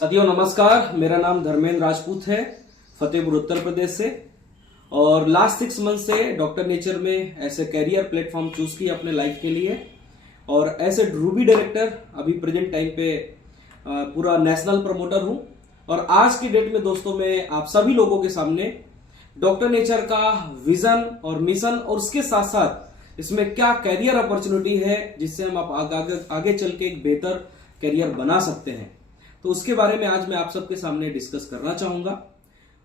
साथियों नमस्कार, मेरा नाम धर्मेंद्र राजपूत है, फतेहपुर उत्तर प्रदेश से। और लास्ट 6 मंथ से डॉक्टर नेचर में ऐसे कैरियर प्लेटफॉर्म चूज किया अपने लाइफ के लिए और एज ए रूबी डायरेक्टर अभी प्रेजेंट टाइम पे पूरा नेशनल प्रमोटर हूं। और आज की डेट में दोस्तों मैं आप सभी लोगों के सामने डॉक्टर नेचर का विजन और मिशन और उसके साथ साथ इसमें क्या कैरियर अपॉर्चुनिटी है जिससे हम आप आगे चल के एक बेहतर कैरियर बना सकते हैं, तो उसके बारे में आज मैं आप सबके सामने डिस्कस करना चाहूंगा।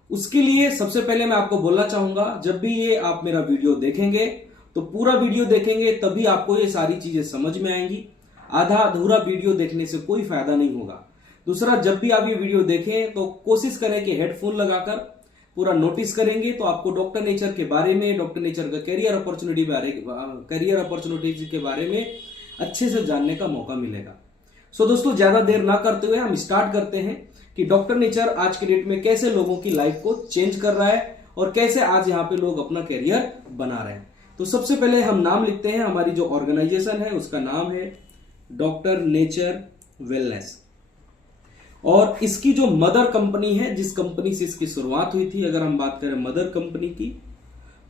उसके लिए सबसे पहले मैं आपको बोलना चाहूंगा, जब भी ये आप मेरा वीडियो देखेंगे तो पूरा वीडियो देखेंगे तभी आपको ये सारी चीजें समझ में आएंगी। आधा अधूरा वीडियो देखने से कोई फायदा नहीं होगा। दूसरा, जब भी आप ये वीडियो देखें तो कोशिश करें कि हेडफोन लगाकर पूरा नोटिस करेंगे तो आपको डॉक्टर नेचर के बारे में, डॉक्टर नेचर का कैरियर अपॉर्चुनिटीज के बारे में अच्छे से जानने का मौका मिलेगा। सो दोस्तों, ज्यादा देर ना करते हुए हम स्टार्ट करते हैं कि डॉक्टर नेचर आज के डेट में कैसे लोगों की लाइफ को चेंज कर रहा है और कैसे आज यहाँ पे लोग अपना कैरियर बना रहे हैं। तो सबसे पहले हम नाम लिखते हैं। हमारी जो ऑर्गेनाइजेशन है उसका नाम है डॉक्टर नेचर वेलनेस और इसकी जो मदर कंपनी है, जिस कंपनी से इसकी शुरुआत हुई थी, अगर हम बात करें मदर कंपनी की,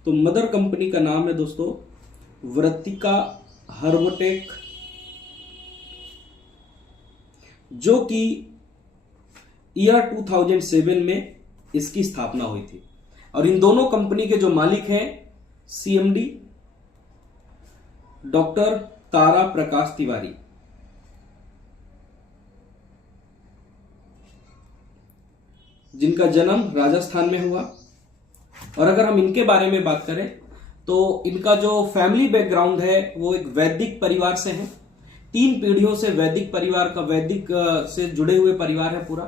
तो मदर कंपनी का नाम है दोस्तों वृत्तिका हर्बोटेक, जो कि ईयर 2007 में इसकी स्थापना हुई थी। और इन दोनों कंपनी के जो मालिक हैं सीएमडी डॉक्टर तारा प्रकाश तिवारी, जिनका जन्म राजस्थान में हुआ। और अगर हम इनके बारे में बात करें तो इनका जो फैमिली बैकग्राउंड है वो एक वैदिक परिवार से है। 3 पीढ़ियों से वैदिक से जुड़े हुए परिवार है पूरा।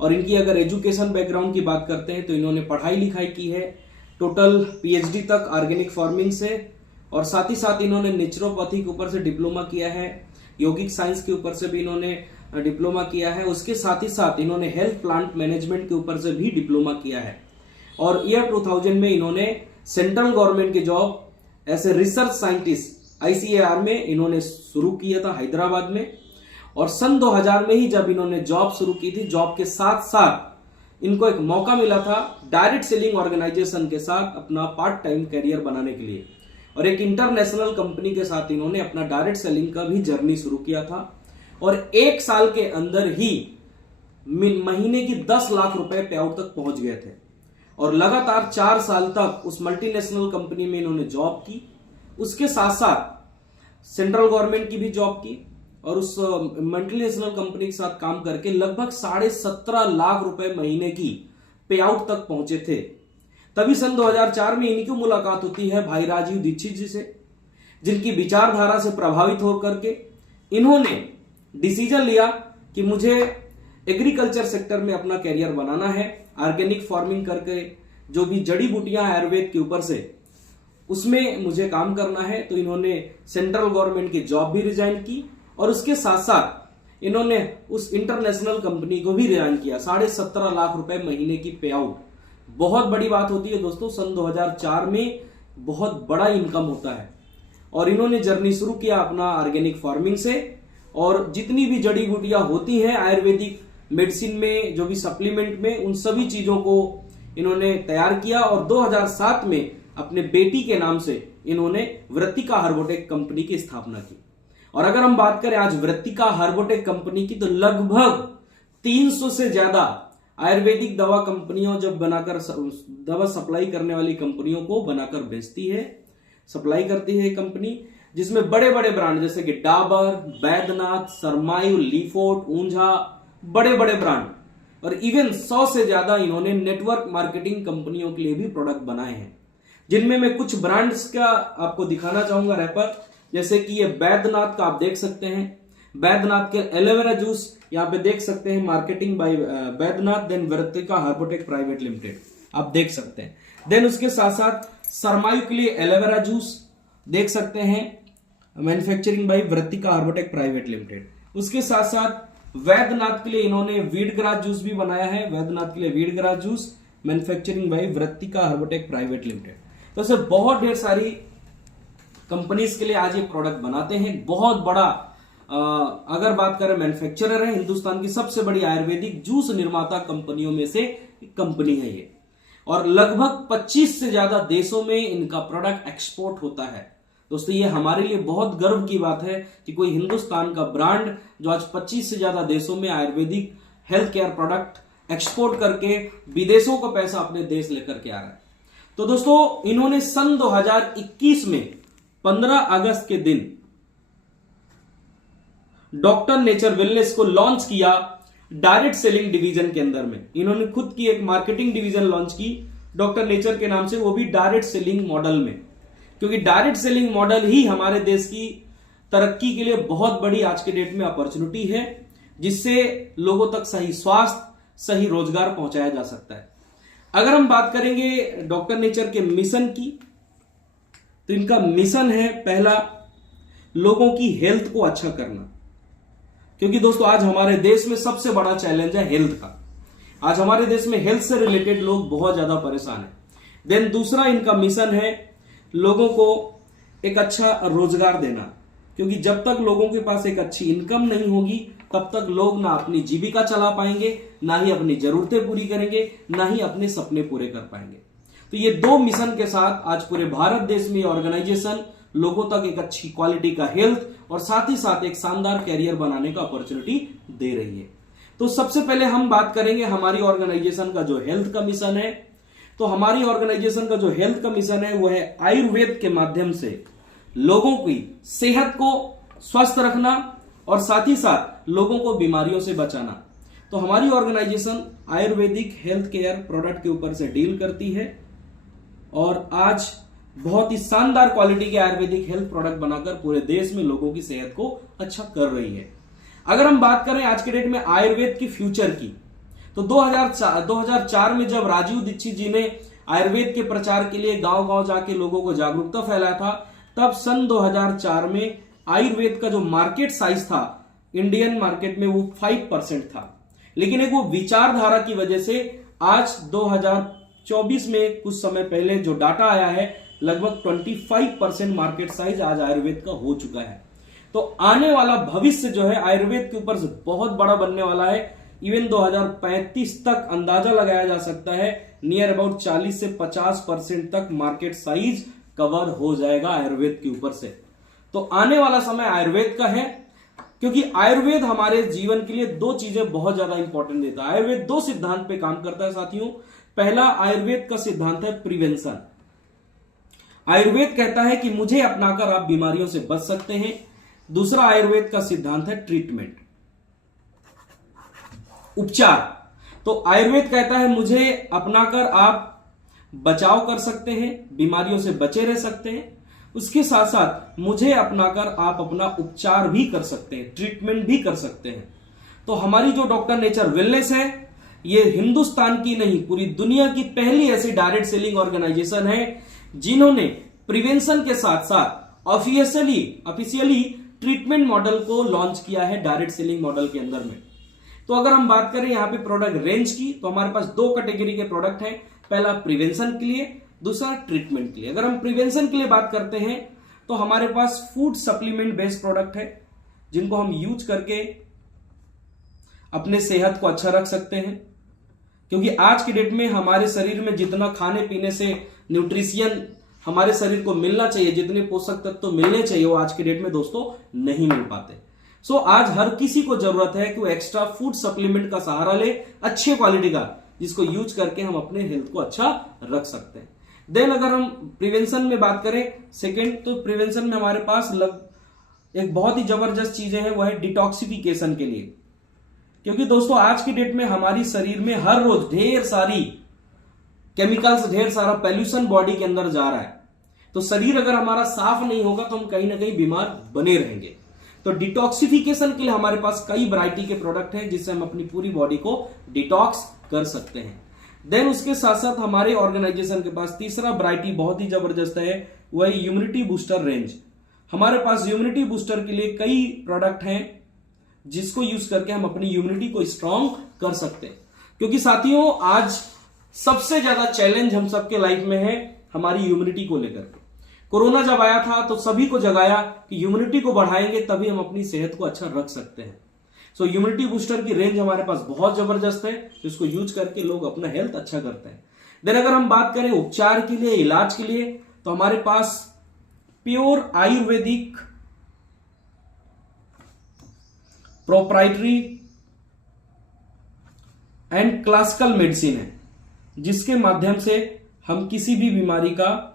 और इनकी अगर एजुकेशन बैकग्राउंड की बात करते हैं तो इन्होंने पढ़ाई लिखाई की है टोटल पीएचडी तक ऑर्गेनिक फार्मिंग से, और साथ ही साथ इन्होंने नेचुरोपैथी के ऊपर से डिप्लोमा किया है, यौगिक साइंस के ऊपर से भी इन्होंने डिप्लोमा किया है। उसके साथ ही साथ इन्होंने हेल्थ प्लांट मैनेजमेंट के ऊपर से भी डिप्लोमा किया है। और ईयर 2000 में इन्होंने सेंट्रल गवर्नमेंट की job as a research scientist ICAR में इन्होंने शुरू किया था हैदराबाद में। और सन 2000 में ही जब इन्होंने जॉब शुरू की थी, जॉब के साथ साथ इनको एक मौका मिला था डायरेक्ट सेलिंग ऑर्गेनाइजेशन के साथ अपना पार्ट टाइम कैरियर बनाने के लिए। और एक इंटरनेशनल कंपनी के साथ इन्होंने अपना डायरेक्ट सेलिंग का भी जर्नी शुरू किया था। और 1 साल के अंदर ही महीने की 10 लाख रुपए पे आउट तक पहुंच गए थे। और लगातार 4 साल तक उस मल्टीनेशनल कंपनी में इन्होंने जॉब की। उसके साथ साथ सेंट्रल गवर्नमेंट की भी जॉब की और उस मल्टीनेशनल कंपनी के साथ काम करके लगभग 17.5 लाख रुपए महीने की पे आउट तक पहुंचे थे। तभी सन 2004 में इनकी मुलाकात होती है भाई राजीव दीक्षित जी से, जिनकी विचारधारा से प्रभावित होकर के इन्होंने डिसीजन लिया कि मुझे एग्रीकल्चर सेक्टर में अपना कैरियर बनाना है। ऑर्गेनिक फार्मिंग करके जो भी जड़ी बूटियां आयुर्वेद के ऊपर से उसमें मुझे काम करना है। तो इन्होंने सेंट्रल गवर्नमेंट की जॉब भी रिजाइन की और उसके साथ साथ इन्होंने उस इंटरनेशनल कंपनी को भी रिजाइन किया। 17.5 लाख रुपए महीने की पे आउट बहुत बड़ी बात होती है दोस्तों। सन 2004 में बहुत बड़ा इनकम होता है। और इन्होंने जर्नी शुरू किया अपना ऑर्गेनिक फार्मिंग से, और जितनी भी जड़ी बूटियां होती हैं आयुर्वेदिक मेडिसिन में, जो भी सप्लीमेंट में, उन सभी चीजों को इन्होंने तैयार किया। और 2007 में अपने बेटी के नाम से इन्होंने वृत्तिका हर्बोटेक कंपनी की स्थापना की। और अगर हम बात करें आज वृत्तिका हर्बोटेक कंपनी की, तो लगभग 300 से ज्यादा आयुर्वेदिक दवा कंपनियों जब बनाकर दवा सप्लाई करने वाली कंपनियों को बनाकर बेचती है, सप्लाई करती है कंपनी, जिसमें बड़े बड़े ब्रांड जैसे कि डाबर, बैद्यनाथ, सरमायु, लीफोर्ट, ऊंझा, बड़े बड़े ब्रांड, और इवन 100 से ज्यादा इन्होंने नेटवर्क मार्केटिंग कंपनियों के लिए भी प्रोडक्ट बनाए हैं, जिनमें मैं कुछ ब्रांड्स का आपको दिखाना चाहूंगा रैपर। जैसे कि ये बैद्यनाथ का आप देख सकते हैं, बैद्यनाथ के एलोवेरा जूस यहाँ पे देख सकते हैं, marketing by Baidyanath, then Vrittika Herbotech private limited आप देख सकते हैं। देन उसके साथ साथ सरमायु के लिए एलोवेरा जूस देख सकते हैं, manufacturing by Vrittika Herbotech private limited. उसके साथ साथ वैद्यनाथ के लिए इन्होंने वीड ग्रास जूस भी बनाया है, वैद्यनाथ के लिए wheat grass juice manufacturing by Vrittika Herbotech private limited. तो ऐसे बहुत ढेर सारी कंपनीज के लिए आज ये प्रोडक्ट बनाते हैं। बहुत बड़ा अगर बात करें मैन्युफैक्चरर है, हिंदुस्तान की सबसे बड़ी आयुर्वेदिक जूस निर्माता कंपनियों में से एक कंपनी है ये, और लगभग 25 से ज्यादा देशों में इनका प्रोडक्ट एक्सपोर्ट होता है। दोस्तों ये हमारे लिए बहुत गर्व की बात है कि कोई हिंदुस्तान का ब्रांड जो आज 25 से ज्यादा देशों में Ayurvedic health care product export करके विदेशों का पैसा अपने देश लेकर के आ रहा है। तो दोस्तों इन्होंने सन 2021 में 15 अगस्त के दिन डॉक्टर नेचर वेलनेस को लॉन्च किया डायरेक्ट सेलिंग डिवीजन के अंदर में। इन्होंने खुद की एक मार्केटिंग डिवीजन लॉन्च की डॉक्टर नेचर के नाम से, वो भी डायरेक्ट सेलिंग मॉडल में, क्योंकि डायरेक्ट सेलिंग मॉडल ही हमारे देश की तरक्की के लिए बहुत बड़ी आज के डेट में अपॉर्चुनिटी है, जिससे लोगों तक सही स्वास्थ्य, सही रोजगार पहुंचाया जा सकता है। अगर हम बात करेंगे डॉक्टर नेचर के मिशन की, तो इनका मिशन है पहला, लोगों की हेल्थ को अच्छा करना, क्योंकि दोस्तों आज हमारे देश में सबसे बड़ा चैलेंज है हेल्थ का। आज हमारे देश में हेल्थ से रिलेटेड लोग बहुत ज्यादा परेशान हैं। देन दूसरा इनका मिशन है लोगों को एक अच्छा रोजगार देना, क्योंकि जब तक लोगों के पास एक अच्छी इनकम नहीं होगी तब तक लोग ना अपनी जीविका चला पाएंगे, ना ही अपनी जरूरतें पूरी करेंगे, ना ही अपने सपने पूरे कर पाएंगे। तो ये दो मिशन के साथ आज पूरे भारत देश में ऑर्गेनाइजेशन लोगों तक एक अच्छी क्वालिटी का हेल्थ और साथ ही साथ एक शानदार कैरियर बनाने का अपॉर्चुनिटी दे रही है। तो सबसे पहले हम बात करेंगे हमारी ऑर्गेनाइजेशन का जो हेल्थ का मिशन है। तो हमारी ऑर्गेनाइजेशन का जो हेल्थ का मिशन है वो है आयुर्वेद के माध्यम से लोगों की सेहत को स्वस्थ रखना और साथ ही साथ लोगों को बीमारियों से बचाना। तो हमारी organisation Ayurvedic health care product के ऊपर से डील करती है और आज बहुत ही शानदार क्वालिटी के आयुर्वेदिक हेल्थ प्रोडक्ट बनाकर पूरे देश में लोगों की सेहत को अच्छा कर रही है। अगर हम बात करें आज के डेट में आयुर्वेद की फ्यूचर की, तो 2004 में जब राजीव दीक्षित जी ने आयुर्वेद के प्रचार के लिए गांव गांव जाके लोगों को जागरूकता फैलाया था, तब सन 2004 में आयुर्वेद का जो मार्केट साइज था इंडियन मार्केट में वो 5% था। लेकिन एक वो विचारधारा की वजह से आज 2024 में कुछ समय पहले जो डाटा आया है, लगभग 25% मार्केट साइज आज आयुर्वेद का हो चुका है। तो आने वाला भविष्य जो है आयुर्वेद के ऊपर से बहुत बड़ा बनने वाला है। इवन 2035 तक अंदाजा लगाया जा सकता है नियर अबाउट 40 से 50% तक मार्केट साइज कवर हो जाएगा आयुर्वेद के ऊपर से। तो आने वाला समय आयुर्वेद का है, क्योंकि आयुर्वेद हमारे जीवन के लिए दो चीजें बहुत ज्यादा इंपॉर्टेंट देता है। आयुर्वेद दो सिद्धांत पे काम करता है साथियों। पहला आयुर्वेद का सिद्धांत है प्रिवेंशन। आयुर्वेद कहता है कि मुझे अपनाकर आप बीमारियों से बच सकते हैं। दूसरा आयुर्वेद का सिद्धांत है ट्रीटमेंट, उपचार। तो आयुर्वेद कहता है मुझे अपनाकर आप बचाव कर सकते हैं, बीमारियों से बचे रह सकते हैं, उसके साथ साथ मुझे अपनाकर आप अपना उपचार भी कर सकते हैं, ट्रीटमेंट भी कर सकते हैं। तो हमारी जो डॉक्टर नेचर वेलनेस है, ये हिंदुस्तान की नहीं पूरी दुनिया की पहली ऐसी डायरेक्ट सेलिंग ऑर्गेनाइजेशन है जिन्होंने प्रिवेंशन के साथ साथ ऑफिशियली ट्रीटमेंट मॉडल को लॉन्च किया है डायरेक्ट सेलिंग मॉडल के अंदर में। तो अगर हम बात करें यहाँ पे प्रोडक्ट रेंज की, तो हमारे पास दो कैटेगरी के प्रोडक्ट हैं, पहला प्रिवेंशन के लिए, दूसरा ट्रीटमेंट के लिए। अगर हम प्रिवेंशन के लिए बात करते हैं तो हमारे पास फूड सप्लीमेंट बेस्ड प्रोडक्ट है जिनको हम यूज करके अपने सेहत को अच्छा रख सकते हैं, क्योंकि आज की डेट में हमारे शरीर में जितना खाने पीने से न्यूट्रिशियन हमारे शरीर को मिलना चाहिए, जितने पोषक तत्व तो मिलने चाहिए, वो आज के डेट में दोस्तों नहीं मिल पाते। सो आज हर किसी को जरूरत है कि वो एक्स्ट्रा फूड सप्लीमेंट का सहारा ले, अच्छे क्वालिटी का, जिसको यूज करके हम अपने हेल्थ को अच्छा रख सकते हैं। देन अगर हम प्रिवेंशन में बात करें सेकेंड, तो प्रिवेंशन में हमारे पास एक बहुत ही जबरदस्त चीजें हैं, वो है डिटॉक्सिफिकेशन के लिए। क्योंकि दोस्तों आज की डेट में हमारी शरीर में हर रोज ढेर सारी केमिकल्स, ढेर सारा पॉल्यूशन बॉडी के अंदर जा रहा है। तो शरीर अगर हमारा साफ नहीं होगा तो हम कहीं ना कहीं बीमार बने रहेंगे। तो डिटॉक्सिफिकेशन के लिए हमारे पास कई वैरायटी के प्रोडक्ट हैं जिससे हम अपनी पूरी बॉडी को डिटॉक्स कर सकते हैं। देन उसके साथ साथ हमारे ऑर्गेनाइजेशन के पास तीसरा वैरायटी बहुत ही जबरदस्त है, वह इम्यूनिटी बूस्टर रेंज। हमारे पास इम्यूनिटी बूस्टर के लिए कई प्रोडक्ट हैं जिसको यूज करके हम अपनी इम्यूनिटी को स्ट्रांग कर सकते हैं। क्योंकि साथियों आज सबसे ज्यादा चैलेंज हम सबके लाइफ में है हमारी इम्यूनिटी को लेकर के। कोरोना जब आया था तो सभी को जगाया कि इम्यूनिटी को बढ़ाएंगे तभी हम अपनी सेहत को अच्छा रख सकते हैं। सो इम्यूनिटी बूस्टर की रेंज हमारे पास बहुत जबरदस्त है, तो इसको यूज करके लोग अपना हेल्थ अच्छा करते हैं। देन अगर हम बात करें उपचार के लिए, इलाज के लिए, तो हमारे पास pure Ayurvedic proprietary and classical medicine है, जिसके माध्यम से हम किसी भी बीमारी का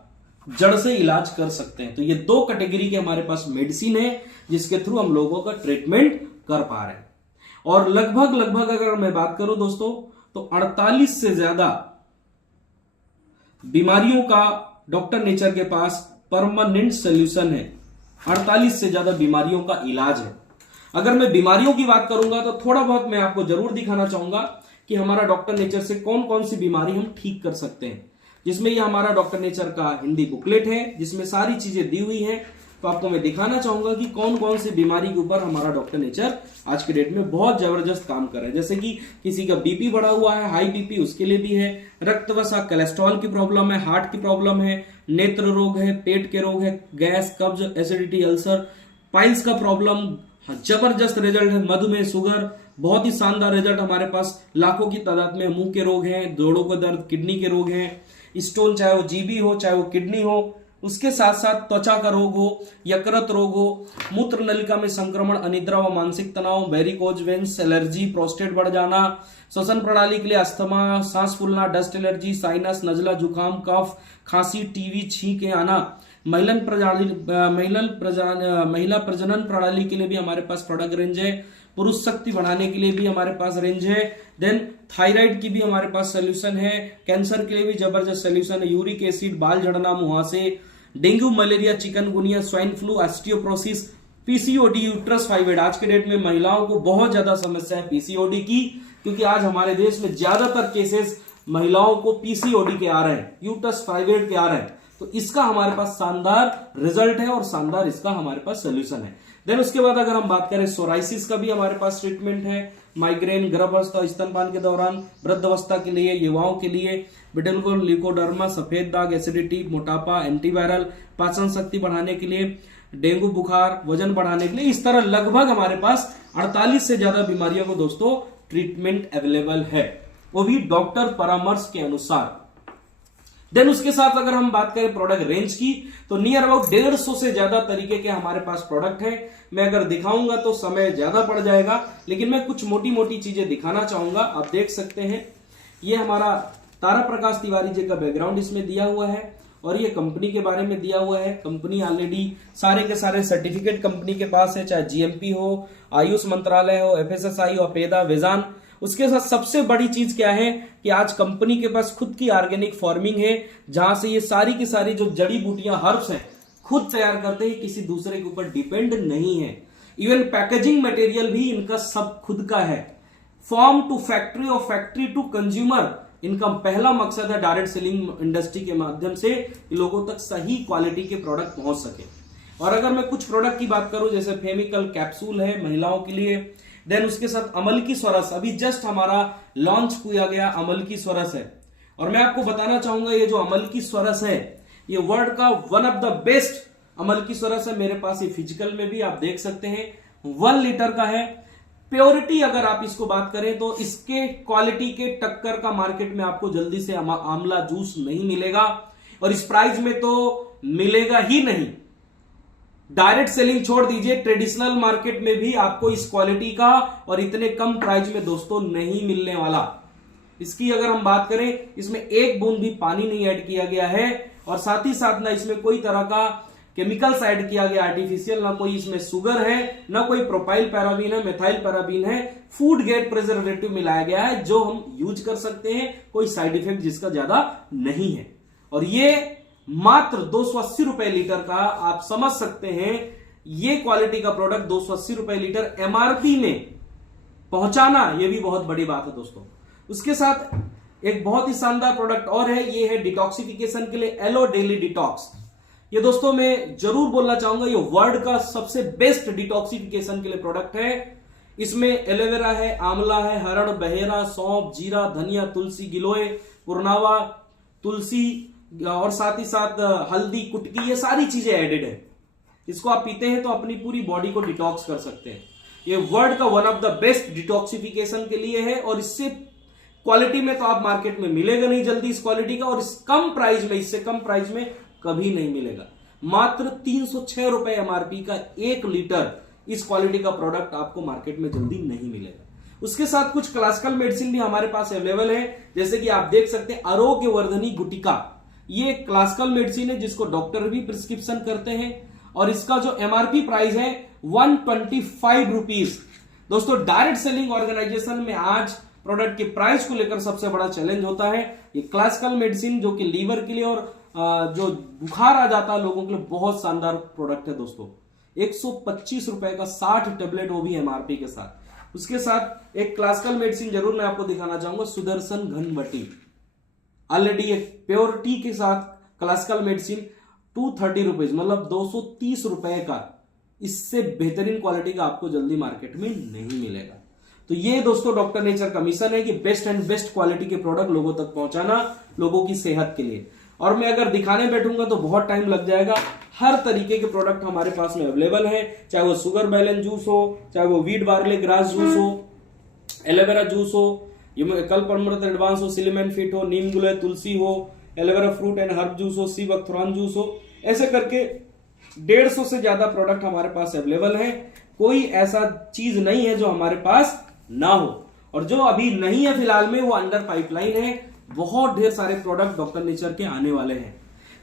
जड़ से इलाज कर सकते हैं। तो ये दो कैटेगरी के हमारे पास मेडिसिन है जिसके थ्रू हम लोगों का ट्रीटमेंट कर पा रहे हैं। और लगभग अगर मैं बात करूं दोस्तों, तो 48 से ज्यादा बीमारियों का डॉक्टर नेचर के पास परमानेंट सोल्यूशन है। 48 से ज्यादा बीमारियों का इलाज है। अगर मैं बीमारियों की बात करूंगा तो थोड़ा बहुत मैं आपको जरूर दिखाना चाहूंगा कि हमारा डॉक्टर नेचर से कौन कौन सी बीमारी हम ठीक कर सकते हैं, जिसमें ये हमारा डॉक्टर नेचर का हिंदी बुकलेट है जिसमें सारी चीजें दी हुई हैं। तो आपको मैं दिखाना चाहूंगा कि कौन कौन सी बीमारी के ऊपर हमारा डॉक्टर नेचर आज के डेट में बहुत जबरदस्त काम कर रहे हैं। जैसे कि किसी का बीपी बढ़ा हुआ है, हाई बीपी, उसके लिए भी है। रक्त वसा, कोलेस्ट्रॉल की प्रॉब्लम है, हार्ट की प्रॉब्लम है, नेत्र रोग है, पेट के रोग है, गैस, कब्ज, एसिडिटी, अल्सर, पाइल्स का प्रॉब्लम, जबरदस्त रिजल्ट है। मधुमेह, शुगर, बहुत ही शानदार रिजल्ट हमारे पास लाखों की तादाद में। मुंह के रोग हैं, जोड़ों का दर्द, किडनी के रोग हैं, स्टोन, चाहे वो जीबी हो चाहे वो किडनी हो, उसके साथ साथ त्वचा का रोग हो, यकृत रोग हो, मूत्र नलिका में संक्रमण, अनिद्रा व मानसिक तनाव, वेरिकोज वेन्स, एलर्जी, प्रोस्टेट बढ़ जाना, श्वसन प्रणाली के लिए अस्थमा, सांस फूलना, डस्ट एलर्जी, साइनस, नजला, जुकाम, कफ, खांसी, टीवी, छींके आना, महिला प्रजनन प्रणाली के लिए भी हमारे पास प्रोडक्ट रेंज है। पुरुष शक्ति बढ़ाने के लिए भी हमारे पास रेंज है। देन थायराइड की भी हमारे पास सोल्यूशन है। कैंसर के लिए भी जबरदस्त सोल्यूशन है। यूरिक एसिड, बाल झड़ना, मुहासे, dengue, malaria, chikungunya, swine flu, osteoporosis, PCOD, uterus fibroid. आज के डेट में महिलाओं को बहुत ज्यादा समस्या है पीसीओडी की, क्योंकि आज हमारे देश में ज्यादातर केसेस महिलाओं को पीसीओडी के आ रहे हैं, यूट्रस फाइब्रॉइड के आ रहे हैं। तो इसका हमारे पास शानदार रिजल्ट है और शानदार इसका हमारे पास सोल्यूशन है। देन उसके बाद अगर हम बात करें सोराइसिस का भी हमारे पास ट्रीटमेंट है। माइग्रेन, गर्भावस्था, स्तनपान के दौरान, वृद्धावस्था के लिए, युवाओं के लिए, विटिलिगो, ल्यूकोडर्मा, सफेद दाग, एसिडिटी, मोटापा, एंटीवायरल, पाचन शक्ति बढ़ाने के लिए, डेंगू बुखार, वजन बढ़ाने के लिए, इस तरह लगभग हमारे पास 48 से ज्यादा बीमारियों को दोस्तों ट्रीटमेंट अवेलेबल है, वो भी डॉक्टर परामर्श के अनुसार। देन उसके साथ अगर हम बात करें प्रोडक्ट रेंज की, तो नियर अबाउट 150 से ज्यादा तरीके के हमारे पास प्रोडक्ट है। मैं अगर दिखाऊंगा तो समय ज्यादा पड़ जाएगा, लेकिन मैं कुछ मोटी मोटी चीजें दिखाना चाहूंगा। आप देख सकते हैं, ये हमारा तारा प्रकाश तिवारी जी का बैकग्राउंड इसमें दिया हुआ है और ये कंपनी के बारे में दिया हुआ है। कंपनी ऑलरेडी सारे के सारे सर्टिफिकेट कंपनी के पास है, चाहे जीएमपी हो, आयुष मंत्रालय हो, एफएसएसआई हो, अपेदा, वेजान। उसके साथ सबसे बड़ी चीज क्या है कि आज कंपनी के पास खुद की ऑर्गेनिक फार्मिंग है, जहां से ये सारी की सारी जो जड़ी बूटियां, हर्ब्स हैं, खुद तैयार करते हैं, किसी दूसरे के ऊपर डिपेंड नहीं है। इवन पैकेजिंग मटेरियल भी इनका सब खुद का है। फार्म टू फैक्ट्री और फैक्ट्री टू कंज्यूमर, इनका पहला मकसद है डायरेक्ट सेलिंग इंडस्ट्री के माध्यम से लोगों तक सही क्वालिटी के प्रोडक्ट पहुंच सके। और अगर मैं कुछ प्रोडक्ट की बात करूं, जैसे फेमिकल कैप्सूल है महिलाओं के लिए, देन उसके साथ अमल की स्वरस, अभी जस्ट हमारा लॉन्च किया गया अमल की स्वरस है। और मैं आपको बताना चाहूंगा, ये जो अमल की स्वरस है, ये वर्ल्ड का वन ऑफ द बेस्ट अमल की स्वरस है। मेरे पास ये फिजिकल में भी आप देख सकते हैं, 1 लीटर का है। प्योरिटी अगर आप इसको बात करें तो इसके क्वालिटी के टक्कर का मार्केट में आपको जल्दी से आंवला जूस नहीं मिलेगा, और इस प्राइस में तो मिलेगा ही नहीं। डायरेक्ट सेलिंग छोड़ दीजिए, ट्रेडिशनल मार्केट में भी आपको इस क्वालिटी का और इतने कम प्राइस में दोस्तों नहीं मिलने वाला। इसकी अगर हम बात करें, इसमें एक बूंद भी पानी नहीं ऐड किया गया है, और साथ ही साथ ना इसमें कोई तरह का केमिकल्स ऐड किया गया आर्टिफिशियल, ना कोई इसमें शुगर है, ना कोई प्रोपाइल पैराबीन है, मेथाइल पैराबीन है। फूड ग्रेड प्रिजर्वेटिव मिलाया गया है जो हम यूज कर सकते हैं, कोई साइड इफेक्ट जिसका ज्यादा नहीं है। और ये मात्र 280 रुपए लीटर का, आप समझ सकते हैं, ये क्वालिटी का प्रोडक्ट 280 रुपए लीटर एमआरपी में पहुंचाना, ये भी बहुत बड़ी बात है दोस्तों। उसके साथ एक बहुत ही शानदार प्रोडक्ट और है, ये है डिटॉक्सिफिकेशन के लिए एलो डेली डिटॉक्स। ये दोस्तों मैं जरूर बोलना चाहूंगा, ये वर्ल्ड का सबसे बेस्ट डिटॉक्सिफिकेशन के लिए प्रोडक्ट है। इसमें एलोवेरा है, आंवला है, हरण, बहेरा, सौंफ, जीरा, धनिया, तुलसी, गिलोय, पुरनावा, तुलसी, और साथ ही साथ हल्दी, कुटकी, ये सारी चीजें एडेड है। इसको आप पीते हैं तो अपनी पूरी बॉडी को डिटॉक्स कर सकते हैं। ये वर्ल्ड का one of the best detoxification के लिए है, और इससे क्वालिटी में तो आप मार्केट में मिलेगा नहीं जल्दी इस क्वालिटी का, और इस कम प्राइस में, इससे कम प्राइस में कभी नहीं मिलेगा। मात्र 306 रुपए एमआरपी का 1 लीटर इस क्वालिटी का प्रोडक्ट आपको मार्केट में जल्दी नहीं मिलेगा। उसके साथ कुछ क्लासिकल मेडिसिन भी हमारे पास अवेलेबल है, जैसे कि आप देख सकते हैं आरोग्यवर्धनी गुटिका। ये क्लासिकल मेडिसिन है जिसको डॉक्टर भी प्रिस्क्रिप्शन करते हैं, और इसका जो एमआरपी प्राइस है 125 रुपीज। दोस्तों, डायरेक्ट सेलिंग ऑर्गेनाइजेशन में आज प्रोडक्ट के प्राइस को लेकर सबसे बड़ा चैलेंज होता है। ये क्लासिकल मेडिसिन जो कि लीवर के लिए और जो बुखार आ जाता है लोगों के लिए, बहुत शानदार प्रोडक्ट है दोस्तों। 125 रुपए का 60 टेबलेट, वो भी एमआरपी के साथ। उसके साथ एक क्लासिकल मेडिसिन जरूर मैं आपको दिखाना चाहूंगा, सुदर्शन घनवटी। ऑलरेडी एक प्योरिटी के साथ क्लासिकल मेडिसिन 230 रुपीज, मतलब 230 रुपए का, इससे बेहतरीन क्वालिटी का आपको जल्दी मार्केट में नहीं मिलेगा। तो ये दोस्तों डॉक्टर नेचर का मिशन है कि बेस्ट एंड बेस्ट क्वालिटी के प्रोडक्ट लोगों तक पहुंचाना, लोगों की सेहत के लिए। और मैं अगर दिखाने बैठूंगा तो बहुत टाइम लग जाएगा। हर तरीके के प्रोडक्ट हमारे पास में अवेलेबल है, चाहे वो शुगर बैलेंस जूस हो, चाहे वो वीट बार्ले ग्रास जूस हो, एलोवेरा जूस हो, कल्पमृत एडवांस हो, सिलिमेन फिट हो, नीम गुले तुलसी हो, aloe vera fruit and herb juice हो, सी बकथुरान जूस हो, ऐसे करके 150 से ज्यादा प्रोडक्ट हमारे पास अवेलेबल है। कोई ऐसा चीज नहीं है जो हमारे पास ना हो, और जो अभी नहीं है फिलहाल में वो अंडर पाइपलाइन है। बहुत ढेर सारे प्रोडक्ट डॉक्टर नेचर के आने वाले हैं।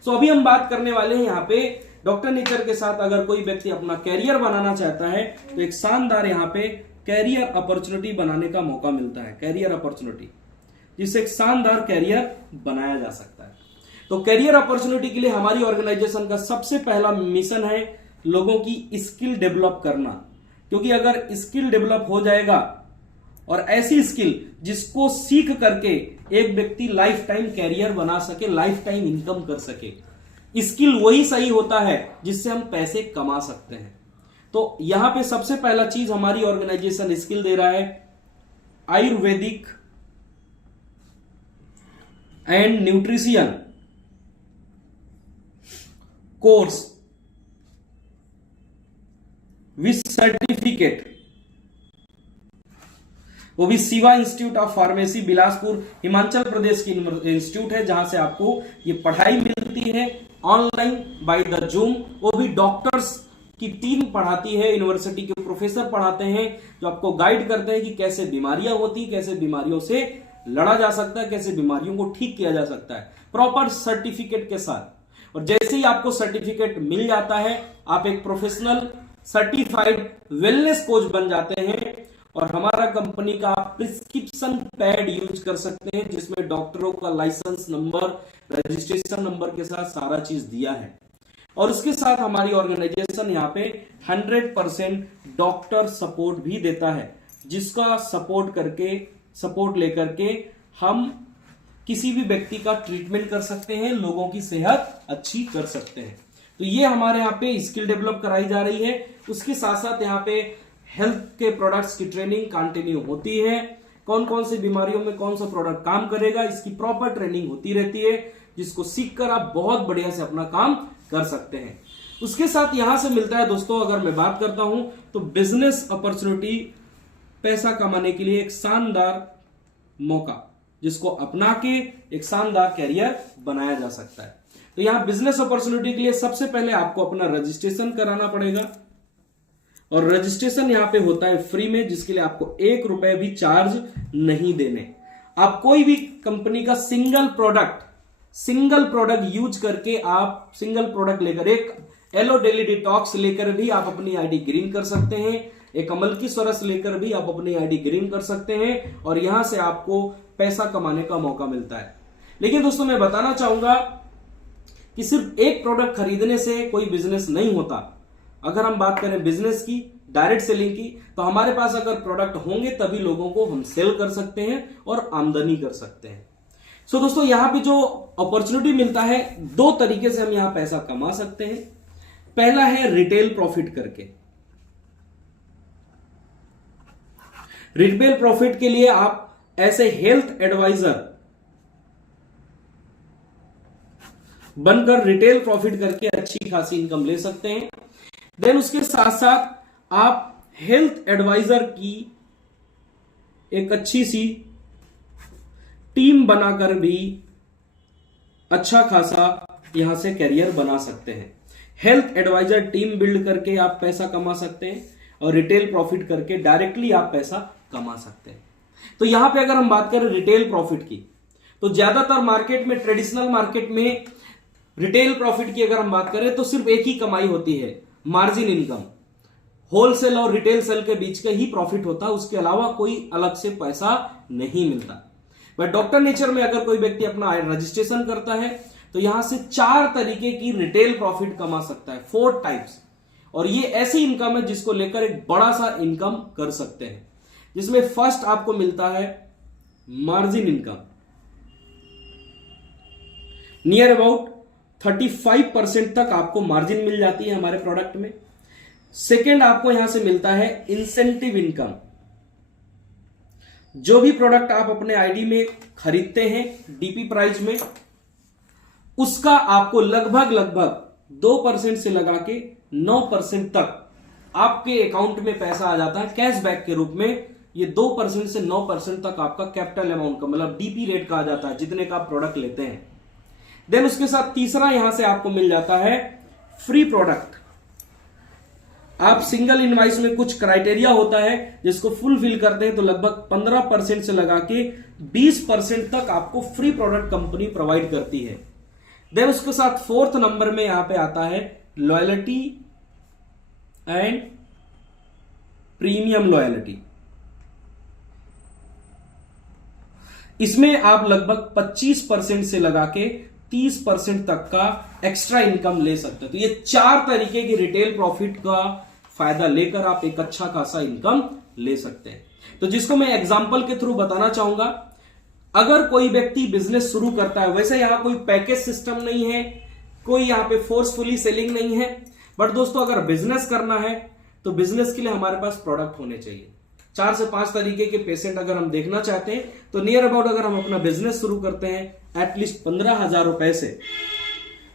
सो अभी हम बात करने वाले हैं यहाँ पे डॉक्टर नेचर के साथ अगर कोई व्यक्ति अपना कैरियर बनाना चाहता है तो एक शानदार यहाँ पे कैरियर अपॉर्चुनिटी बनाने का मौका मिलता है। कैरियर अपॉर्चुनिटी, जिससे एक शानदार कैरियर बनाया जा सकता है। तो कैरियर अपॉर्चुनिटी के लिए हमारी ऑर्गेनाइजेशन का सबसे पहला मिशन है लोगों की स्किल डेवलप करना, क्योंकि अगर स्किल डेवलप हो जाएगा, और ऐसी स्किल जिसको सीख करके एक व्यक्ति लाइफ टाइम कैरियर बना सके, लाइफ टाइम इनकम कर सके, स्किल वही सही होता है जिससे हम पैसे कमा सकते हैं। तो यहां पे सबसे पहला चीज हमारी ऑर्गेनाइजेशन स्किल दे रहा है, ayurvedic and nutrition course with certificate, वो भी Shiva institute of pharmacy Bilaspur Himachal Pradesh की इंस्टीट्यूट है, जहां से आपको ये पढ़ाई मिलती है ऑनलाइन बाय द जूम। वो भी डॉक्टर्स की टीम पढ़ाती है, यूनिवर्सिटी के प्रोफेसर पढ़ाते हैं, जो आपको गाइड करते हैं कि कैसे बीमारियां होती, कैसे बीमारियों से लड़ा जा सकता है, कैसे बीमारियों को ठीक किया जा सकता है, प्रॉपर सर्टिफिकेट के साथ। और जैसे ही आपको सर्टिफिकेट मिल जाता है, आप एक प्रोफेशनल सर्टिफाइड वेलनेस कोच बन जाते हैं, और हमारा कंपनी का प्रिस्क्रिप्शन पैड यूज कर सकते हैं, जिसमें डॉक्टरों का लाइसेंस नंबर, रजिस्ट्रेशन नंबर के साथ सारा चीज दिया है। और उसके साथ हमारी ऑर्गेनाइजेशन यहाँ पे 100% डॉक्टर सपोर्ट भी देता है, जिसका सपोर्ट लेकर के हम किसी भी व्यक्ति का ट्रीटमेंट कर सकते हैं, लोगों की सेहत अच्छी कर सकते हैं। तो ये हमारे यहाँ पे स्किल डेवलप कराई जा रही है। उसके साथ साथ यहाँ पे हेल्थ के प्रोडक्ट्स की ट्रेनिंग कंटिन्यू होती है। कौन कौन सी बीमारियों में कौन सा प्रोडक्ट काम करेगा, इसकी प्रॉपर ट्रेनिंग होती रहती है, जिसको सीखकर आप बहुत बढ़िया से अपना काम कर सकते हैं। उसके साथ यहां से मिलता है दोस्तों, अगर मैं बात करता हूं तो बिजनेस अपॉर्चुनिटी, पैसा कमाने के लिए एक शानदार मौका, जिसको अपना के एक शानदार कैरियर बनाया जा सकता है। तो यहां बिजनेस अपॉर्चुनिटी के लिए सबसे पहले आपको अपना रजिस्ट्रेशन कराना पड़ेगा, और रजिस्ट्रेशन यहां पे होता है फ्री में, जिसके लिए आपको 1 रुपए भी चार्ज नहीं देने। आप कोई भी कंपनी का सिंगल प्रोडक्ट यूज करके, आप सिंगल प्रोडक्ट लेकर, एक एलो डेली डिटॉक्स लेकर भी आप अपनी आईडी ग्रीन कर सकते हैं, एक अमल की सरस लेकर भी आप अपनी आईडी ग्रीन कर सकते हैं, और यहां से आपको पैसा कमाने का मौका मिलता है। लेकिन दोस्तों, मैं बताना चाहूंगा कि सिर्फ एक प्रोडक्ट खरीदने से कोई बिजनेस नहीं होता। अगर हम बात करें बिजनेस की, डायरेक्ट सेलिंग की, तो हमारे पास अगर प्रोडक्ट होंगे तभी लोगों को हम सेल कर सकते हैं और आमदनी कर सकते हैं। सो दोस्तों, यहां पे जो अपॉर्चुनिटी मिलता है, 2 तरीके से हम यहां पैसा कमा सकते हैं। पहला है रिटेल प्रॉफिट करके। रिटेल प्रॉफिट के लिए आप ऐसे हेल्थ एडवाइजर बनकर रिटेल प्रॉफिट करके अच्छी खासी इनकम ले सकते हैं। देन उसके साथ साथ आप हेल्थ एडवाइजर की एक अच्छी सी टीम बनाकर भी अच्छा खासा यहां से कैरियर बना सकते हैं। हेल्थ एडवाइजर टीम बिल्ड करके आप पैसा कमा सकते हैं और रिटेल प्रॉफिट करके डायरेक्टली आप पैसा कमा सकते हैं। तो यहां पे अगर हम बात करें रिटेल प्रॉफिट की, तो ज्यादातर मार्केट में, ट्रेडिशनल मार्केट में रिटेल प्रॉफिट की अगर हम बात करें तो सिर्फ एक ही कमाई होती है, मार्जिन इनकम। होलसेल और रिटेल सेल के बीच का ही प्रॉफिट होता है, उसके अलावा कोई अलग से पैसा नहीं मिलता। बट डॉक्टर नेचर में अगर कोई व्यक्ति अपना रजिस्ट्रेशन करता है तो यहां से 4 तरीके की रिटेल प्रॉफिट कमा सकता है, 4 टाइप्स। और ये ऐसी इनकम है जिसको लेकर एक बड़ा सा इनकम कर सकते हैं, जिसमें फर्स्ट आपको मिलता है मार्जिन इनकम, नियर अबाउट 35% तक आपको मार्जिन मिल जाती है हमारे प्रोडक्ट में। सेकेंड आपको यहां से मिलता है इंसेंटिव इनकम। जो भी प्रोडक्ट आप अपने आईडी में खरीदते हैं डीपी प्राइस में, उसका आपको लगभग 2% से लगा के 9% तक आपके अकाउंट में पैसा आ जाता है कैशबैक के रूप में। ये 2% से 9% तक आपका कैपिटल अमाउंट का, मतलब डीपी रेट का आ जाता है जितने का आप प्रोडक्ट लेते हैं। देन उसके साथ तीसरा यहां से आपको मिल जाता है फ्री प्रोडक्ट। आप सिंगल इनवाइस में कुछ क्राइटेरिया होता है जिसको फुलफिल करते हैं तो लगभग 15% से लगा के 20% तक आपको फ्री प्रोडक्ट कंपनी प्रोवाइड करती है। देन उसके साथ 4th नंबर में यहां पे आता है लॉयल्टी एंड प्रीमियम लॉयल्टी। इसमें आप लगभग 25% से लगा के 30% तक का एक्स्ट्रा इनकम ले सकते हैं। तो ये 4 तरीके की रिटेल प्रॉफिट का फायदा लेकर आप एक अच्छा खासा इनकम ले सकते हैं। तो जिसको मैं एग्जांपल के थ्रू बताना चाहूंगा, अगर कोई व्यक्ति बिजनेस शुरू करता है, वैसे यहां कोई पैकेज सिस्टम नहीं है, कोई यहां पे फोर्सफुली सेलिंग नहीं है, बट दोस्तों अगर बिजनेस करना है तो बिजनेस के लिए हमारे पास प्रोडक्ट होने चाहिए। 4 से 5 तरीके के पेशेंट अगर हम देखना चाहते हैं तो नियर अबाउट अगर हम अपना बिजनेस शुरू करते हैं एटलीस्ट 15,000 रुपए से,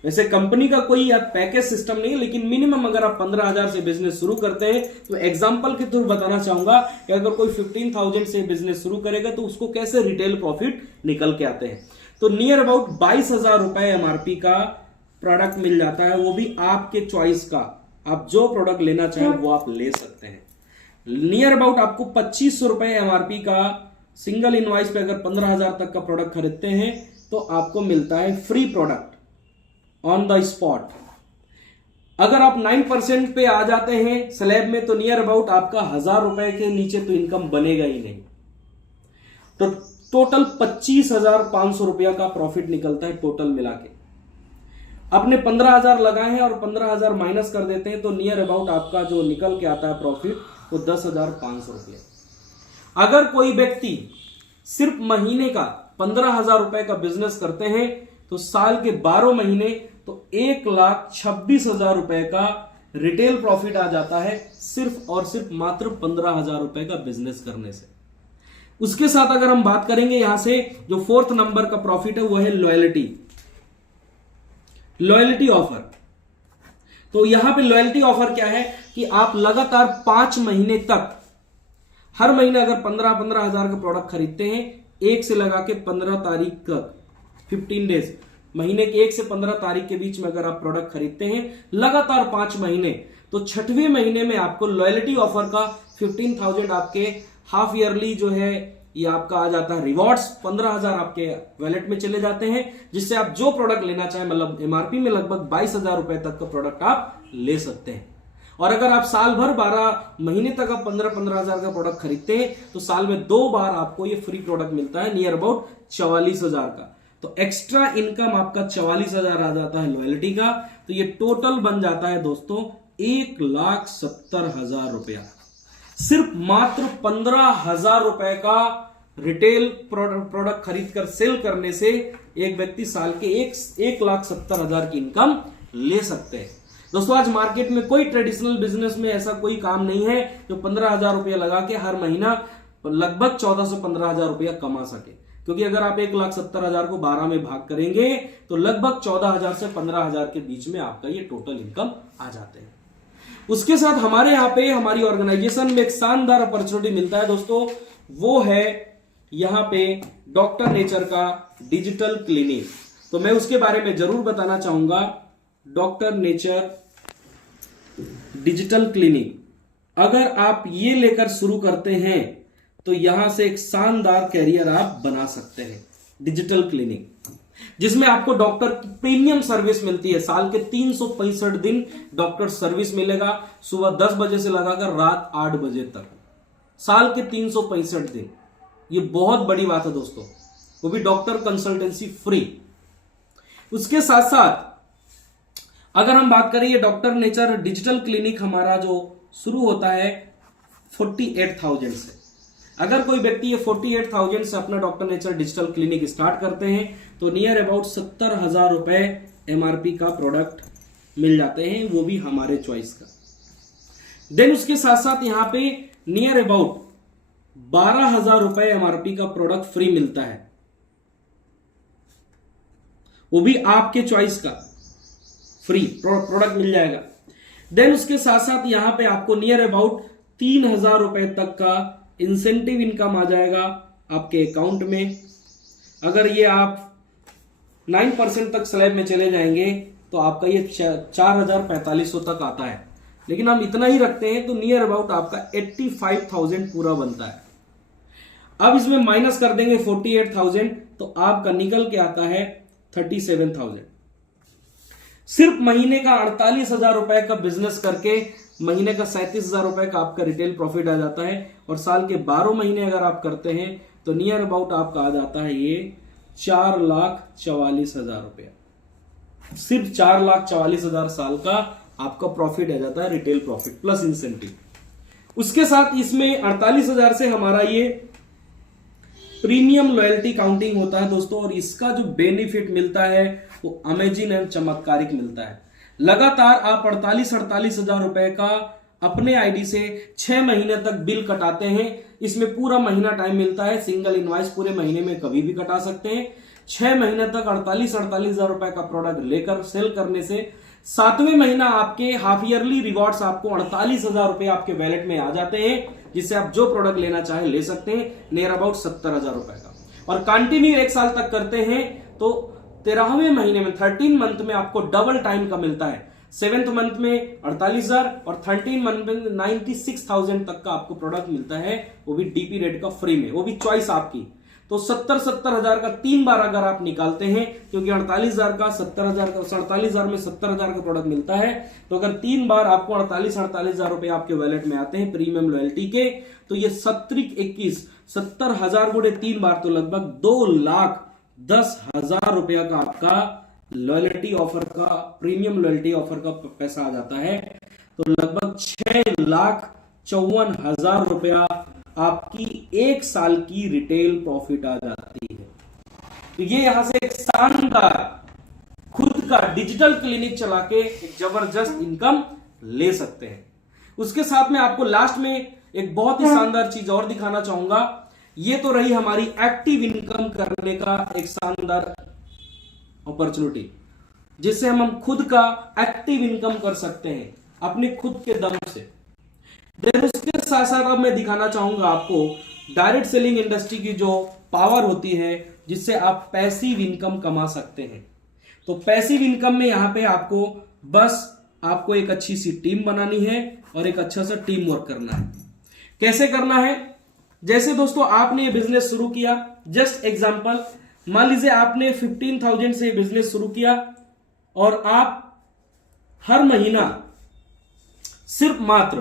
वैसे कंपनी का कोई पैकेज सिस्टम नहीं है, लेकिन मिनिमम अगर आप 15,000 से बिजनेस शुरू करते हैं तो एग्जांपल के थ्रू बताना चाहूंगा कि अगर कोई 15,000 से बिजनेस शुरू करेगा तो उसको कैसे रिटेल प्रॉफिट निकल के आते हैं। तो नियर अबाउट 22,000 रुपए एमआरपी का प्रोडक्ट मिल जाता है, वो भी आपके चॉइस का। आप जो प्रोडक्ट लेना चाहें वो आप ले सकते हैं। नियर अबाउट आपको 2500 रुपए एमआरपी का सिंगल इनवाइस पे अगर 15,000 तक का प्रोडक्ट खरीदते हैं तो आपको मिलता है free product on the spot. अगर आप 9% पे आ जाते हैं स्लैब में तो नियर अबाउट आपका 1,000 रुपए के नीचे तो इनकम बनेगा ही नहीं। तो टोटल 25,500 रुपया का प्रॉफिट निकलता है टोटल मिला के। आपने 15,000 लगाए हैं और 15,000 माइनस कर देते हैं तो नियर अबाउट आपका जो निकल के आता है प्रॉफिट वो 10,500 रुपया। अगर कोई व्यक्ति सिर्फ महीने का 15,000 रुपए का बिजनेस करते हैं तो साल के 12 महीने तो 1,26,000 रुपए का रिटेल प्रॉफिट आ जाता है, सिर्फ और सिर्फ मात्र 15,000 रुपए का बिजनेस करने से। उसके साथ अगर हम बात करेंगे यहां से जो 4th नंबर का प्रॉफिट है वो है लॉयल्टी ऑफर। तो यहां पे लॉयल्टी ऑफर क्या है कि आप लगातार 5 महीने तक, हर महीने अगर 15,000 का प्रोडक्ट खरीदते हैं, 1 से लगा के 15 तारीख तक, 15 डेज, महीने के 1 से 15 तारीख के बीच में अगर आप प्रोडक्ट खरीदते हैं लगातार 5 महीने, तो 6वें महीने में आपको लॉयल्टी ऑफर का 15,000 आपके हाफ ईयरली जो है ये आपका आ जाता है रिवॉर्ड्स। 15,000 आपके वॉलेट में चले जाते हैं, जिससे आप जो प्रोडक्ट लेना चाहें, मतलब एमआरपी में लगभग 22,000 रुपए तक का प्रोडक्ट आप ले सकते हैं। और अगर आप साल भर 12 महीने तक आप 15,000 का प्रोडक्ट खरीदते हैं तो साल में 2 बार आपको ये फ्री प्रोडक्ट मिलता है, नियर अबाउट 44,000 का। तो एक्स्ट्रा इनकम आपका 44,000 आ जाता है लॉयल्टी का। तो ये टोटल बन जाता है दोस्तों 1,70,000 रुपया। सिर्फ मात्र 15,000 रुपए का रिटेल प्रोडक्ट खरीदकर सेल करने से एक व्यक्ति साल के 1,70,000 की इनकम ले सकते हैं। दोस्तों आज मार्केट में कोई ट्रेडिशनल बिजनेस में ऐसा कोई काम नहीं है जो 15,000 रुपया लगा के हर महीना लगभग 14 से 15,000 रुपया कमा सके। क्योंकि अगर आप 1,70,000 को 12 में भाग करेंगे तो लगभग 14,000 से 15,000 के बीच में आपका ये टोटल इनकम आ जाते हैं। उसके साथ हमारे यहाँ पे हमारी ऑर्गेनाइजेशन में एक शानदार अपॉर्चुनिटी मिलता है दोस्तों, वो है यहाँ पे डॉक्टर नेचर का डिजिटल क्लिनिक। तो मैं उसके बारे में जरूर बताना चाहूंगा। डॉक्टर नेचर डिजिटल क्लिनिक अगर आप ये लेकर शुरू करते हैं तो यहां से एक शानदार कैरियर आप बना सकते हैं। डिजिटल क्लिनिक जिसमें आपको डॉक्टर की प्रीमियम सर्विस मिलती है। साल के 365 दिन डॉक्टर सर्विस मिलेगा, सुबह 10 बजे से लगाकर रात 8 बजे तक, साल के 365 दिन। ये बहुत बड़ी बात है दोस्तों, वो भी डॉक्टर कंसल्टेंसी फ्री। उसके साथ साथ अगर हम बात करें ये डॉक्टर नेचर डिजिटल क्लिनिक हमारा जो शुरू होता है 48,000 से। अगर कोई व्यक्ति ये 48,000 से अपना doctor nature digital clinic start करते हैं तो नियर अबाउट 70,000 रुपए एमआरपी का प्रोडक्ट मिल जाते हैं, वो भी हमारे चॉइस का। देन उसके साथ साथ यहां पे नियर अबाउट 12,000 रुपए एमआरपी का प्रोडक्ट फ्री मिलता है, वो भी आपके चॉइस का फ्री प्रोडक्ट मिल जाएगा। देन उसके साथ साथ यहां पे आपको नियर अबाउट 3,000 रुपए तक का इंसेंटिव इनकम आ जाएगा आपके अकाउंट में। अगर ये आप 9% तक स्लैब में चले जाएंगे तो आपका ये 4,4500 तक आता है, लेकिन हम इतना ही रखते हैं तो नियर अबाउट आपका 85,000 पूरा बनता है। अब इसमें माइनस कर देंगे 48,000 तो आपका निकल के आता है 37,000। सिर्फ महीने का 48,000 रुपए का बिजनेस करके महीने का 37,000 रुपए का आपका रिटेल प्रॉफिट आ जाता है, और साल के 12 महीने अगर आप करते हैं तो नियर अबाउट आपका आ जाता है ये 4,44,000 रुपया। सिर्फ 4,44,000 साल का आपका प्रॉफिट आ जाता है, रिटेल प्रॉफिट प्लस इंसेंटिव। उसके साथ इसमें 48,000 से हमारा ये प्रीमियम लॉयल्टी काउंटिंग होता है दोस्तों, और इसका जो बेनिफिट मिलता है वो अमेजिंग एंड चमत्कारिक मिलता है। लगातार आप 48,000 रुपए का अपने आईडी से 6 महीने तक बिल कटाते हैं। इसमें पूरा महीना टाइम मिलता है, सिंगल इनवॉइस पूरे महीने में कभी भी कटा सकते हैं। 6 महीने तक 48,000 रुपए का प्रोडक्ट लेकर सेल करने से 7वें महीना आपके हाफ ईयरली रिवॉर्ड्स आपको 48,000 रुपए आपके वैलेट में आ जाते हैं, जिससे आप जो प्रोडक्ट लेना चाहे ले सकते हैं, नियर अबाउट 70,000 रुपए का। और कंटिन्यू 1 साल तक करते हैं तो 13वें महीने में 13 मंथ में आपको डबल टाइम का मिलता है। 7th मंथ में 48,000 और 13 मंथ में 96,000 तक का आपको प्रोडक्ट मिलता है, वो भी डीपी रेट का फ्री में, वो भी चॉइस आपकी। तो 70,000 का 3 बार अगर आप निकालते हैं, क्योंकि 48,000 का 70,000 का 47,000 में 70,000 का प्रोडक्ट मिलता है, तो अगर 3 बार आपको 48,000 रुपए आपके वैलेट में आते हैं प्रीमियम लॉयल्टी के, तो ये 7-21 70,000 गुणे 3 बार तो लगभग 2,10,000 रुपया का आपका लॉयल्टी ऑफर का, प्रीमियम लॉयल्टी ऑफर का पैसा आ जाता है। तो लगभग 6,54,000 रुपया आपकी 1 साल की रिटेल प्रॉफिट आ जाती है। तो ये यहां से एक शानदार खुद का डिजिटल क्लिनिक चला के एक जबरदस्त इनकम ले सकते हैं। उसके साथ में आपको लास्ट में एक बहुत ही शानदार चीज और दिखाना चाहूंगा। ये तो रही हमारी एक्टिव इनकम करने का एक शानदार अपॉर्चुनिटी, जिससे हम खुद का एक्टिव इनकम कर सकते हैं अपने खुद के दम से। देन उसके साथ साथ अब मैं दिखाना चाहूंगा आपको डायरेक्ट सेलिंग इंडस्ट्री की जो पावर होती है, जिससे आप पैसिव इनकम कमा सकते हैं। तो पैसिव इनकम में यहां पे आपको आपको एक अच्छी सी टीम बनानी है और एक अच्छा सा टीम वर्क करना है। कैसे करना है? जैसे दोस्तों आपने ये बिजनेस शुरू किया, जस्ट एग्जांपल मान लीजिए आपने 15,000 से बिजनेस शुरू किया और आप हर महीना सिर्फ मात्र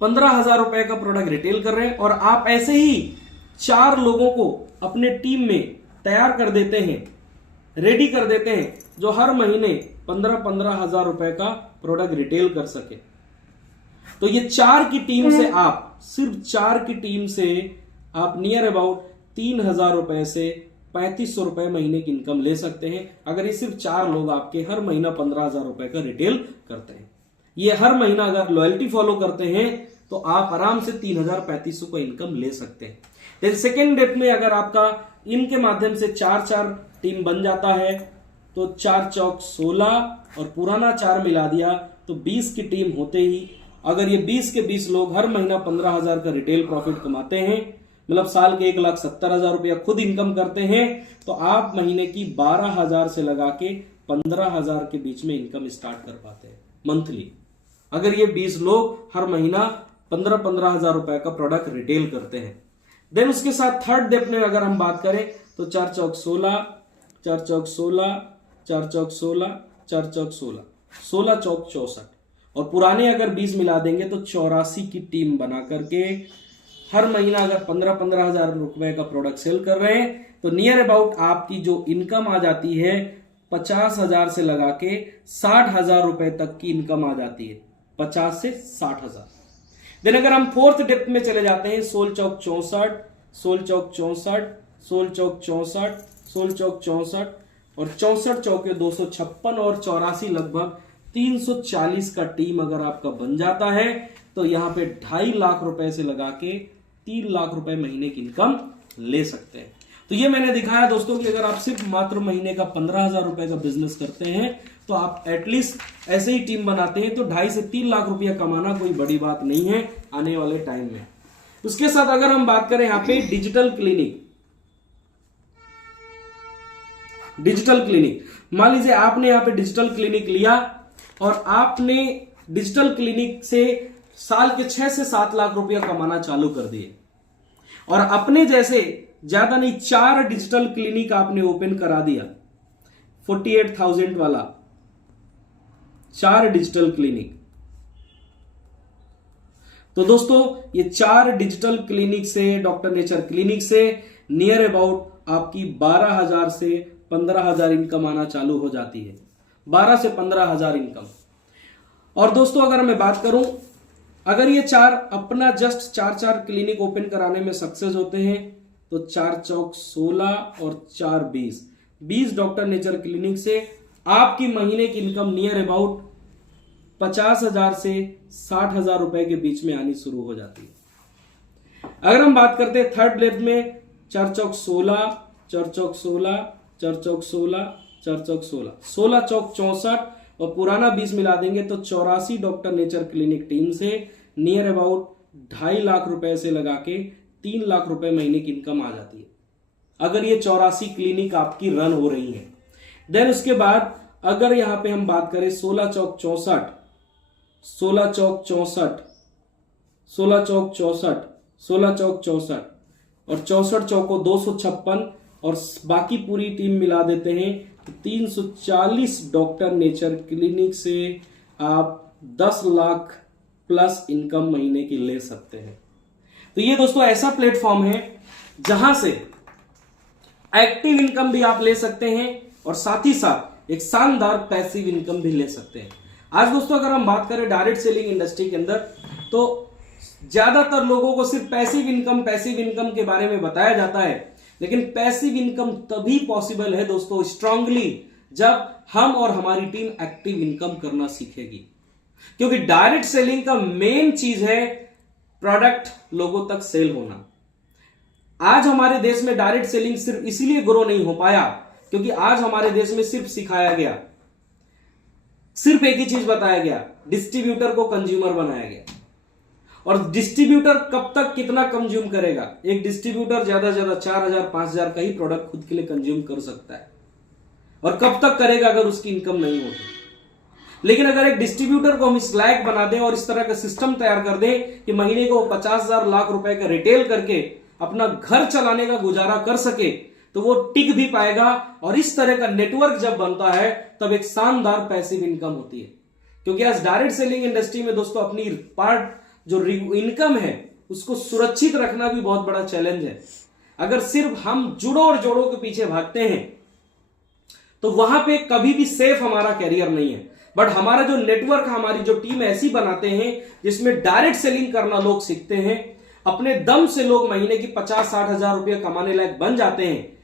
15,000 रुपए का प्रोडक्ट रिटेल कर रहे हैं, और आप ऐसे ही 4 लोगों को अपने टीम में तैयार कर देते हैं, रेडी कर देते हैं, जो हर महीने 15,000 रुपए का प्रोडक्ट रिटेल कर सके। तो ये 4 की टीम से आप सिर्फ 4 की टीम से आप नियर अबाउट 3,000 रुपए से 3,500 रुपए महीने की इनकम ले सकते हैं, अगर ये सिर्फ 4 लोग आपके हर महीना 15,000 रुपए का रिटेल करते हैं। ये हर महीना अगर लॉयल्टी फॉलो करते हैं तो आप आराम से 3,000-3,500 का इनकम ले सकते हैं। देन सेकेंड डेट में अगर आपका इनके माध्यम से 4-4 टीम बन जाता है, तो 4 चौक 16 और पुराना 4 मिला दिया तो 20 की टीम होते ही अगर ये 20 के 20 लोग हर महीना 15,000 का रिटेल प्रॉफिट कमाते हैं, मतलब साल के 1,70,000 रुपया खुद इनकम करते हैं, तो आप महीने की 12,000 से लगा के 15,000 के बीच में इनकम स्टार्ट कर पाते हैं मंथली। अगर ये 20 लोग हर महीना 15,000 रुपए का प्रोडक्ट रिटेल करते हैं। देन उसके साथ थर्ड डेप्थ में अगर हम बात करें तो 4 चौक 16, 4 चौक 16, 4 चौक 16, 4 चौक 16, 16 चौक 64 और पुराने अगर 20 मिला देंगे तो 84 की टीम बना करके हर महीना अगर 15,000 रुपए का प्रोडक्ट सेल कर रहे हैं तो नियर अबाउट आपकी जो इनकम आ जाती है 50,000 से लगा के 60,000 रुपए तक की इनकम आ जाती है, 50 से 60,000। देन अगर हम फोर्थ डेप्थ में चले जाते हैं 16 चौक 64, 16 चौक 64, 16 चौक 64, 16 चौक 64 और 64 चौके 256 और 84 लगभग 340 का टीम अगर आपका बन जाता है तो यहां पे 2.5 लाख रुपए से लगा के 3 लाख रुपए महीने की इनकम ले सकते हैं। तो ये मैंने दिखाया दोस्तों कि अगर आप सिर्फ मात्र महीने का 15,000 रुपए का बिजनेस करते हैं तो आप एटलीस्ट ऐसे ही टीम बनाते हैं तो 2.5 से 3 लाख रुपया कमाना कोई बड़ी बात नहीं है आने वाले टाइम में। उसके साथ अगर हम बात करें यहां पे डिजिटल क्लिनिक, मान लीजिए आपने यहां पे डिजिटल क्लिनिक लिया और आपने डिजिटल क्लिनिक से साल के 6 से 7 लाख रुपया कमाना चालू कर दिए और अपने जैसे ज्यादा नहीं 4 डिजिटल क्लिनिक आपने ओपन करा दिया, 48,000 वाला 4 डिजिटल क्लिनिक। तो दोस्तों ये 4 डिजिटल क्लिनिक से, डॉक्टर नेचर क्लिनिक से नियर अबाउट आपकी 12,000 से 15,000 इनकम आना चालू हो जाती है, 12 से 15,000 इनकम। और दोस्तों अगर मैं बात करूं, अगर ये 4 अपना जस्ट 4 क्लिनिक ओपन कराने में सक्सेस होते हैं तो 4 चौक 16 और 4 20 डॉक्टर नेचर क्लिनिक से आपकी महीने की इनकम नियर अबाउट 50,000 से 60,000 रुपए के बीच में आनी शुरू हो जाती है। अगर हम बात करते हैं थर्ड लेवल में 4 चौक 16, 4 चौक 16, 4 चौक 16, 4 चौक 16, 16 चौक 64 और पुराना 20 मिला देंगे तो 84 डॉक्टर नेचर क्लिनिक टीम से नियर अबाउट 2.5 लाख रुपए से लगा के 3 लाख रुपए महीने की इनकम आ जाती है अगर ये 84 क्लिनिक आपकी रन हो रही है। देन उसके बाद अगर यहां पे हम बात करें 16 चौक 64, 16 चौक 64, 16 चौक 64, 16 चौक 64 और 64 चौको 256 और बाकी पूरी टीम मिला देते हैं तो 340 डॉक्टर नेचर क्लिनिक से आप 10 लाख प्लस इनकम महीने की ले सकते हैं। तो ये दोस्तों ऐसा प्लेटफॉर्म है जहां से एक्टिव इनकम भी आप ले सकते हैं और साथ ही साथ एक शानदार पैसिव इनकम भी ले सकते हैं। आज दोस्तों अगर हम बात करें डायरेक्ट सेलिंग इंडस्ट्री के अंदर तो ज्यादातर लोगों को सिर्फ पैसिव इनकम के बारे में बताया जाता है, लेकिन पैसिव इनकम तभी पॉसिबल है दोस्तों स्ट्रांगली जब हम और हमारी टीम एक्टिव इनकम करना सीखेगी, क्योंकि डायरेक्ट सेलिंग का मेन चीज है प्रोडक्ट लोगों तक सेल होना। आज हमारे देश में डायरेक्ट सेलिंग सिर्फ इसीलिए ग्रो नहीं हो पाया क्योंकि आज हमारे देश में सिर्फ सिखाया गया, सिर्फ एक ही चीज बताया गया, डिस्ट्रीब्यूटर को कंज्यूमर बनाया गया। और डिस्ट्रीब्यूटर कब तक कितना कंज्यूम करेगा? एक डिस्ट्रीब्यूटर ज्यादा से ज्यादा 4,000 5,000 का ही प्रोडक्ट खुद के लिए कंज्यूम कर सकता है और कब तक करेगा अगर उसकी इनकम नहीं होती। लेकिन अगर एक डिस्ट्रीब्यूटर को हम इस लायक बना दें और इस तरह का सिस्टम तैयार कर दें कि महीने को 50,000 लाख रुपए का रिटेल करके अपना घर चलाने का गुजारा कर सके तो वो टिक भी पाएगा। और इस तरह का नेटवर्क जब बनता है तब एक शानदार पैसिव इनकम होती है, क्योंकि आज डायरेक्ट सेलिंग इंडस्ट्री में दोस्तों अपनी पार्ट जो इनकम है उसको सुरक्षित रखना भी बहुत बड़ा चैलेंज है। अगर सिर्फ हम जुड़ों और जोड़ों के पीछे भागते हैं तो वहां पे कभी भी सेफ हमारा कैरियर नहीं है। बट हमारा जो नेटवर्क, हमारी जो टीम ऐसी बनाते हैं जिसमें डायरेक्ट सेलिंग करना लोग सीखते हैं, अपने दम से लोग महीने की 50-60 हजार रुपया कमाने लायक बन जाते हैं,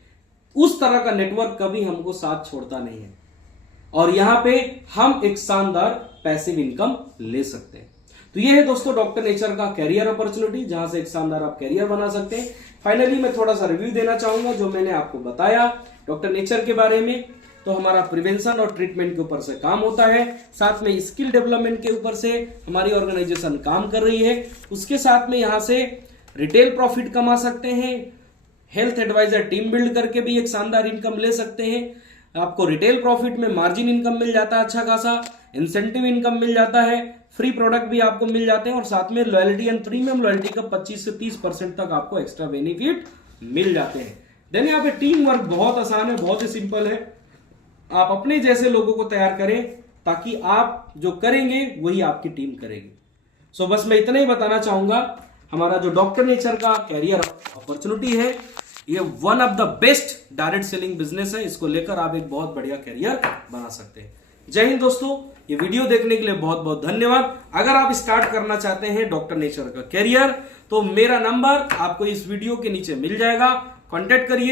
उस तरह का नेटवर्क कभी हमको साथ छोड़ता नहीं है और यहां पे हम एक शानदार पैसिव इनकम ले सकते हैं। तो ये है दोस्तों डॉक्टर नेचर का कैरियर अपॉर्चुनिटी, जहां से एक शानदार आप कैरियर बना सकते हैं। फाइनली मैं थोड़ा सा रिव्यू देना चाहूंगा जो मैंने आपको बताया डॉक्टर नेचर के बारे में। तो हमारा प्रिवेंशन और ट्रीटमेंट के ऊपर से काम होता है, साथ में स्किल डेवलपमेंट के ऊपर से हमारी ऑर्गेनाइजेशन काम कर रही है। उसके साथ में यहाँ से रिटेल प्रॉफिट कमा सकते हैं, हेल्थ एडवाइजर टीम बिल्ड करके भी एक शानदार इनकम ले सकते हैं। आपको रिटेल प्रॉफिट में मार्जिन इनकम मिल जाता है अच्छा खासा, इंसेंटिव इनकम मिल जाता है, फ्री प्रोडक्ट भी आपको मिल जाते हैं और साथ में लॉयल्टी एंड प्रीमियम लॉयल्टी का 25 से 30% तक आपको एक्स्ट्रा बेनिफिट मिल जाते हैं। देन यहाँ पे टीम वर्क बहुत आसान है, बहुत ही सिंपल है। आप अपने जैसे लोगों को तैयार करें ताकि आप जो करेंगे वही आपकी टीम करेगी। सो बस मैं इतना ही बताना चाहूंगा, हमारा जो डॉक्टर नेचर का कैरियर अपॉर्चुनिटी है ये one of the best direct selling business है। इसको लेकर आप एक बहुत बढ़िया कैरियर बना सकते हैं। जय हिंद दोस्तों, ये वीडियो देखने के लिए बहुत बहुत धन्यवाद। अगर आप स्टार्ट करना चाहते हैं डॉक्टर नेचर का कैरियर तो मेरा नंबर आपको इस वीडियो के नीचे मिल जाएगा, कांटेक्ट करिए।